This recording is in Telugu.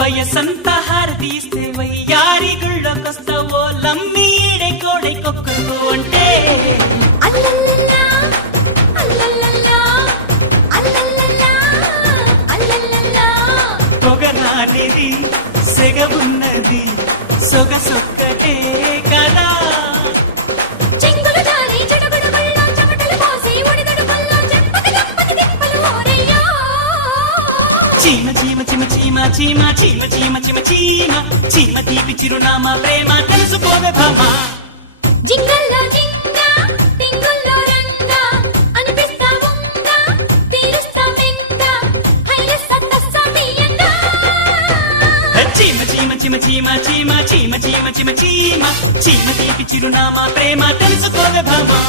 వయసంతా హారతీస్తే వయ్యారి గుళ్ళకొస్తావో లమ్మి ఈడే కోడై కొక్కరు అంటే పొగనానిది సెగవున్నది సొగసొక్కటే కదా చీమ చీమ చీమ చీమ చీమ చీమ చీమ చీమ చీమ చీమ తీపి చిరునామా ప్రేమ తెలుసుకోవే భామా జింగల్లో జింగ టింగుల్లో రంగ అనిపిస్తా ఉంగ తీరుస్తా మెంగ హైలెస్ సత్తసమియంగా చీమ చీమ చీమ చీమ చీమ చీమ చీమ చీమ చీమ చీమ తీపి చిరునామా ప్రేమ తెలుసుకోవే భామా